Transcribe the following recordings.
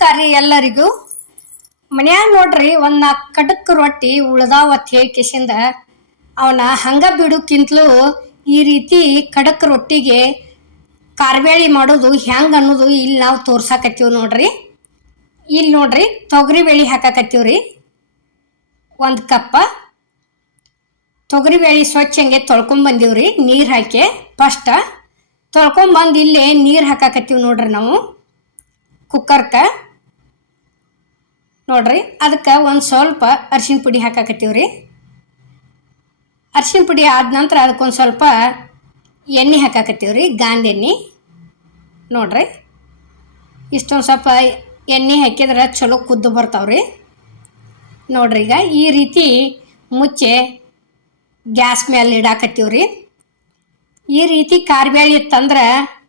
ನಮಸ್ಕಾರ ರೀ ಎಲ್ಲರಿಗೂ. ಮನ್ಯಾಗ ನೋಡ್ರಿ ಒಂದು ನಾಲ್ಕು ಕಟಕ್ ರೊಟ್ಟಿ ಉಳ್ದಾವತ್ ಹೇಳ್ಕಿಸಿಂದ ಅವನ ಹಂಗ ಬಿಡೋಕ್ಕಿಂತಲೂ ಈ ರೀತಿ ಕಡಕ್ ರೊಟ್ಟಿಗೆ ಕಾರ್ಬೇಳಿ ಮಾಡೋದು ಹೆಂಗೆ ಅನ್ನೋದು ಇಲ್ಲಿ ನಾವು ತೋರ್ಸಾಕತ್ತೀವಿ ನೋಡ್ರಿ. ಇಲ್ಲಿ ನೋಡ್ರಿ ತೊಗರಿ ಬೇಳೆ ಹಾಕಾಕತ್ತೀವಿ ರೀ. ಒಂದು ಕಪ್ಪ. ತೊಗರಿ ಬೇಳೆ ಸ್ವಚ್ಛ ಹಂಗೆ ತೊಳ್ಕೊಂಬಂದೀವ್ರಿ ನೀರು ಹಾಕಿ. ಫಸ್ಟ ತೊಳ್ಕೊಂಬಂದು ಇಲ್ಲೇ ನೀರು ಹಾಕಾಕತ್ತೀವಿ ನೋಡ್ರಿ ನಾವು. ಕುಕ್ಕರ್ಕ. ನೋಡ್ರಿ, ಅದಕ್ಕೆ ಒಂದು ಸ್ವಲ್ಪ ಅರ್ಶಿನ ಪುಡಿ ಹಾಕಾಕತ್ತೀವಿ ರೀ ಅರ್ಶಿಣ ಪುಡಿ ಆದ ನಂತರ ಅದಕ್ಕೊಂದು ಸ್ವಲ್ಪ ಎಣ್ಣೆ ಹಾಕಾಕತ್ತೀವಿ ರೀ ಗಾಂಧೆಣ್ಣೆ ನೋಡ್ರಿ, ಇಷ್ಟೊಂದು ಸ್ವಲ್ಪ ಎಣ್ಣೆ ಹಾಕಿದ್ರೆ ಚಲೋ ಕುದ್ದು ಬರ್ತಾವ್ರಿ. ನೋಡ್ರಿ ಈಗ ಈ ರೀತಿ ಮುಚ್ಚೆ ಗ್ಯಾಸ್ ಮೇಲೆ ಇಡಾಕತ್ತೀವಿ ರೀ ಈ ರೀತಿ ಕಾರ್ಬ್ಯಾಳಿ ಇತ್ತಂದ್ರೆ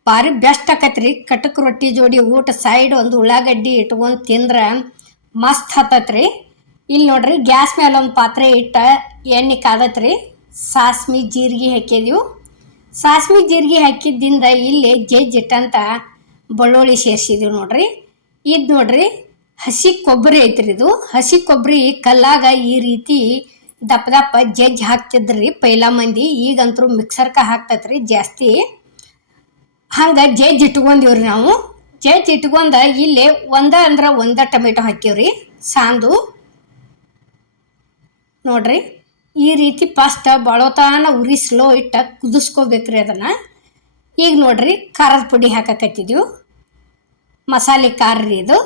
ಭಾರಿ ಬೆಸ್ಟ್ ಆಕತ್ರಿ. ಕಟಕ್ ರೊಟ್ಟಿ ಜೋಡಿ ಊಟ, ಸೈಡ್ ಒಂದು ಉಳ್ಳಾಗಡ್ಡಿ ಇಟ್ಕೊಂಡು ತಿಂದ್ರೆ ಮಸ್ತ್ ಹತ್ತತ್ರಿ. ಇಲ್ಲಿ ನೋಡ್ರಿ ಗ್ಯಾಸ್ ಮೇಲೆ ಒಂದು ಪಾತ್ರೆ ಇಟ್ಟ ಎಣ್ಣೆ ಕಾದತ್ರಿ ಸಾಸ್ಮಿ, ಜೀರಿಗೆ ಹಾಕಿದೀವಿ ಸಾಸ್ಮಿ, ಜೀರಿಗೆ ಹಾಕಿದ್ದಿಂದ ಇಲ್ಲಿ ಜಜ್ಜಿಟ್ಟಂತ ಬೆಳ್ಳುಳ್ಳಿ ಸೇರಿಸಿದೀವಿ ನೋಡ್ರಿ. ಇದು ನೋಡ್ರಿ ಹಸಿ ಕೊಬ್ಬರಿ ಐತ್ರಿ ಇದು. ಹಸಿ ಕೊಬ್ಬರಿ ಕಲ್ಲಾಗ ಈ ರೀತಿ ದಪ್ಪ ದಪ್ಪ ಜಜ್ಜಿ ಹಾಕ್ತಿದ್ರಿ ಪೈಲ ಮಂದಿ. ಈಗಂತರೂ ಮಿಕ್ಸರ್ಕ ಹಾಕ್ತತ್ರಿ ಜಾಸ್ತಿ. ಹಂಗೆ ಜಜ್ಜಿ ಇಟ್ಕೊಂಡಿವ್ರಿ ನಾವು. ಜಜ್ಜಿ ಇಟ್ಕೊಂಡ ಇಲ್ಲಿ ಒಂದ ಅಂದ್ರೆ ಒಂದ ಟೊಮೆಟೊ ಹಾಕಿವ್ರಿ ಸಾಂದು. ನೋಡ್ರಿ, ಈ ರೀತಿ ಫಸ್ಟ್ ಬಳೋತಾನ ಉರಿ ಸ್ಲೋ ಇಟ್ಟ ಕುದಿಸ್ಕೋಬೇಕ್ರಿ ಅದನ್ನ. ಈಗ ನೋಡ್ರಿ, ಖಾರದ ಪುಡಿ ಹಾಕಕತ್ತಿದ್ವಿ. ಮಸಾಲೆ ಖಾರ ರೀ ಇದು.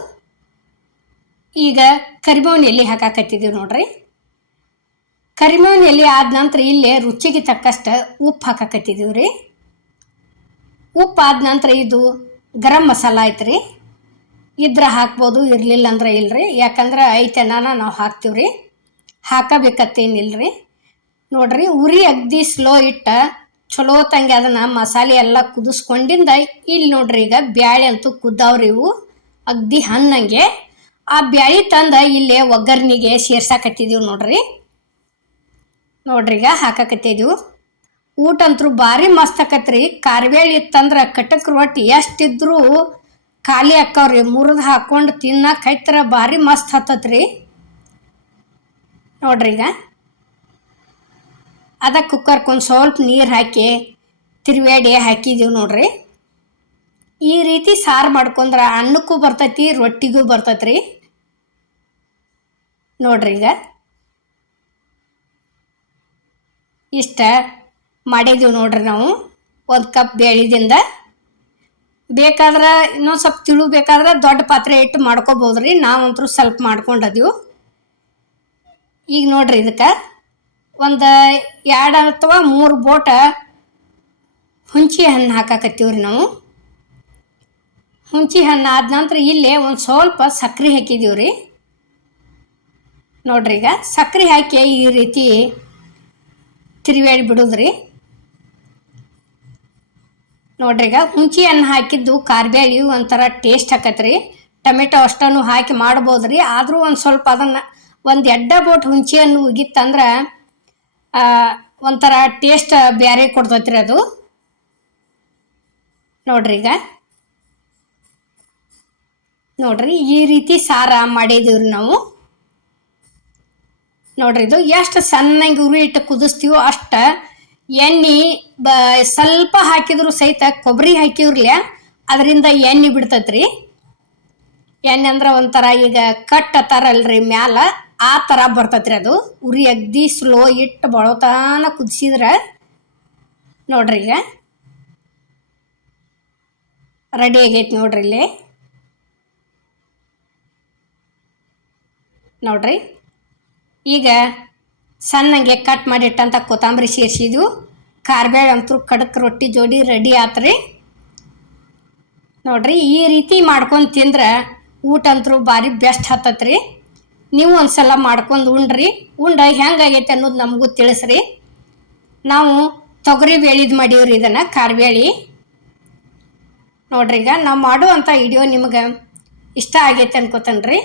ಈಗ ಕರಿಬೇವಿನ ಎಲೆ ಹಾಕಾಕತ್ತಿದ್ದೀವಿ ನೋಡ್ರಿ. ಕರಿಬೇವಿನ ಎಲೆ ಆದ ನಂತರ ಇಲ್ಲಿ ರುಚಿಗೆ ತಕ್ಕಷ್ಟು ಉಪ್ಪು ಹಾಕಾಕತ್ತಿದ್ದೀವಿ ರೀ ಉಪ್ಪು ಆದ ನಂತರ ಇದು ಗರಂ ಮಸಾಲ ಐತ್ರಿ. ಇದ್ರೆ ಹಾಕ್ಬೋದು, ಇರಲಿಲ್ಲ ಅಂದ್ರೆ ಇಲ್ರಿ. ಯಾಕಂದ್ರೆ ಐತೆನಾನ ನಾವು ಹಾಕ್ತೀವಿ ರೀ ಹಾಕಬೇಕತ್ತೇನಿಲ್ರಿ. ನೋಡ್ರಿ, ಉರಿ ಅಗ್ದಿ ಸ್ಲೋ ಇಟ್ಟ ಚಲೋ ತಂಗೆ ಅದನ್ನು ಮಸಾಲೆ ಎಲ್ಲ ಕುದಿಸ್ಕೊಂಡಿಂದ ಇಲ್ಲಿ ನೋಡ್ರಿ ಈಗ ಬ್ಯಾಳೆ ಅಂತೂ ಕುದ್ದಾವ್ರಿ ಇವು. ಅಗ್ದಿ ಹಣ್ಣಂಗೆ. ಆ ಬ್ಯಾಳಿ ತಂದ ಇಲ್ಲೇ ಒಗ್ಗರ್ನಿಗೆ ಸೇರ್ಸಾಕತ್ತಿದೀವಿ ನೋಡ್ರಿ. ನೋಡ್ರಿ ಈಗ ಹಾಕಾಕತ್ತಿದೀವಿ. ಊಟ ಅಂತೂ ಭಾರಿ ಮಸ್ತ್ ಆಕತ್ರಿ. ಕಾರ್ವೇಳಿ ಇತ್ತಂದ್ರೆ ಕಟಕ್ ರೊಟ್ಟಿ ಎಷ್ಟಿದ್ರೂ ಖಾಲಿ ಹಾಕವ್ರಿ ಮುರಿದು ಹಾಕೊಂಡು ತಿನ್ನಕ್ಕೆ ಐತ್ರ ಭಾರಿ ಮಸ್ತ್ ಹತ್ತತ್ರಿ. ನೋಡ್ರಿ ಈಗ. ಅದ ಕುಕ್ಕರ್ಗೆ ಒಂದು ಸ್ವಲ್ಪ ನೀರು ಹಾಕಿ ತಿರುವೇಡಿ ಹಾಕಿದೀವಿ ನೋಡ್ರಿ. ಈ ರೀತಿ ಸಾರು ಮಾಡ್ಕೊಂಡ್ರೆ ಅನ್ನಕ್ಕೂ ಬರ್ತೈತಿ, ರೊಟ್ಟಿಗೂ ಬರ್ತೈತ್ರಿ. ನೋಡ್ರಿ ಈಗ. ಇಷ್ಟ. ಮಾಡಿದೀವಿ ನೋಡ್ರಿ ನಾವು. ಒಂದು ಕಪ್ ಬೇಳಿದಿಂದ. ಬೇಕಾದ್ರೆ ಇನ್ನೊಂದು ಸ್ವಲ್ಪ ತಿಳು ಬೇಕಾದ್ರೆ ದೊಡ್ಡ ಪಾತ್ರೆ ಇಟ್ಟು ಮಾಡ್ಕೋಬೋದು ರೀ ನಾವಂತರೂ ಸ್ವಲ್ಪ ಮಾಡ್ಕೊಂಡದೀವು. ಈಗ ನೋಡ್ರಿ ಇದಕ್ಕೆ. ಒಂದು ಎರಡು ಅಥವಾ ಮೂರು ಬೋಟ ಹುಂಚಿ ಹಣ್ಣು ಹಾಕಾಕತ್ತೀವಿ ರೀ ನಾವು. ಹುಂಚಿ ಹಣ್ಣು ಆದ ನಂತರ ಇಲ್ಲೇ ಒಂದು ಸ್ವಲ್ಪ ಸಕ್ರೆ ಹಾಕಿದ್ದೀವಿ ರೀ ನೋಡ್ರಿ ಈಗ ಸಕ್ರೆ ಹಾಕಿ ಈ ರೀತಿ ತಿರುವೇಳಿ ಬಿಡೋದ್ರಿ. ನೋಡ್ರಿ ಈಗ ಹುಂಚಿ ಹಣ್ಣು ಹಾಕಿದ್ದು ಕಾರ್ಬೇಳಿ ಒಂಥರ ಟೇಸ್ಟ್ ಹಾಕತ್ರಿ ಟೊಮೆಟೊ ಅಷ್ಟನ್ನು ಹಾಕಿ ಮಾಡ್ಬೋದ್ರಿ. ಆದರೂ ಒಂದು ಸ್ವಲ್ಪ ಅದನ್ನು ಒಂದು ಎಡ್ಡ ಬೋಟ್ ಹುಂಚಿ ಹಣ್ಣು ಉಗಿತ್ತಂದ್ರೆ ಒಂಥರ ಟೇಸ್ಟ್ ಬೇರೆ ಕೊಡ್ತೈತ್ರಿ ಅದು. ನೋಡ್ರಿ ಈಗ. ನೋಡ್ರಿ ಈ ರೀತಿ ಸಾರ ಮಾಡಿದೀವ್ರಿ ನಾವು. ನೋಡ್ರಿ ಇದು ಎಷ್ಟು ಸಣ್ಣಗೆ ಉರಿ ಇಟ್ಟು ಕುದಿಸ್ತೀವೋ ಅಷ್ಟು ಎಣ್ಣೆ ಬ, ಸ್ವಲ್ಪ ಹಾಕಿದ್ರು ಸಹಿತ ಕೊಬ್ಬರಿ ಹಾಕಿವ್ರಲ್ಲ ಅದರಿಂದ ಎಣ್ಣೆ ಬಿಡ್ತೈತ್ರಿ. ಎಣ್ಣೆ ಅಂದ್ರೆ ಒಂಥರ ಈಗ ಕಟ್ ಅಲ್ರಿ ಮ್ಯಾಲ, ಆ ಥರ ಬರ್ತೈತ್ರಿ ಅದು. ಉರಿ ಅಗ್ದಿ ಸ್ಲೋ ಇಟ್ಟು ಬಳೋತಾನ ಕುದಿಸಿದ್ರೆ, ನೋಡ್ರಿ ಈಗ. ರೆಡಿ ಆಗೈತೆ ನೋಡ್ರಿ ಇಲ್ಲಿ. ನೋಡ್ರಿ. ಈಗ ಸಣ್ಣಗೆ ಕಟ್ ಮಾಡಿಟ್ಟಂಥ ಕೊತ್ತಂಬರಿ ಸೇರಿಸಿದ್ವು ಕಾರ್ಬೇಳೆ ಅಂತೂ ಕಡಕ್ ರೊಟ್ಟಿ ಜೋಡಿ ರೆಡಿ ಆತ್ರಿ. ನೋಡ್ರಿ, ಈ ರೀತಿ ಮಾಡ್ಕೊಂಡು ತಿಂದ್ರೆ ಊಟ ಅಂತೂ ಭಾರಿ ಬೆಸ್ಟ್ ಹತ್ತತ್ರಿ. ನೀವು ಒಂದ್ಸಲ ಮಾಡ್ಕೊಂಡು ಉಂಡ್ರಿ. ಉಂಡ ಹೆಂಗಾಗೈತೆ ಅನ್ನೋದು ನಮಗೂ ತಿಳಿಸ್ರಿ. ನಾವು ತೊಗರಿ ಬೇಳಿದ್ ಮಾಡೀವ್ರಿ ಇದನ್ನು ಕಾರ್ಬೇಳಿ ನೋಡ್ರಿ, ಈಗ ನಾವು ಮಾಡುವಂಥ ವಿಡಿಯೋ ನಿಮ್ಗೆ ಇಷ್ಟ ಆಗೈತೆ ಅನ್ಕೋತನ್ರಿ.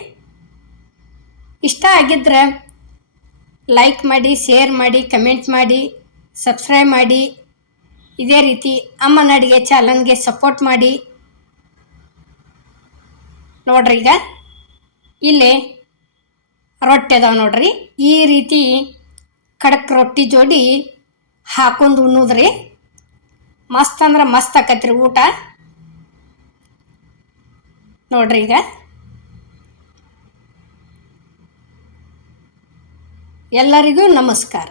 ಇಷ್ಟ ಆಗಿದ್ರೆ ಲೈಕ್ ಮಾಡಿ ಶೇರ್ ಮಾಡಿ ಕಮೆಂಟ್ ಮಾಡಿ ಸಬ್ಸ್ಕ್ರೈಬ್ ಮಾಡಿ. ಇದೇ ರೀತಿ ಅಮ್ಮನ ಅಡುಗೆ ಚಾನಲ್ಗೆ ಸಪೋರ್ಟ್ ಮಾಡಿ. ನೋಡ್ರಿ ಈಗ, ಇಲ್ಲಿ ರೊಟ್ಟಿ ಅದಾವೆ ನೋಡ್ರಿ. ಈ ರೀತಿ ಖಡಕ್ ರೊಟ್ಟಿ ಜೋಡಿ ಹಾಕೊಂಡು ಉಣ್ಣೋದ್ರಿ. ಮಸ್ತ್ ಅಂದ್ರೆ ಮಸ್ತ್ ಆಕತ್ರಿ ಊಟ. ನೋಡ್ರಿ ಈಗ. ಎಲ್ಲರಿಗೂ ನಮಸ್ಕಾರ.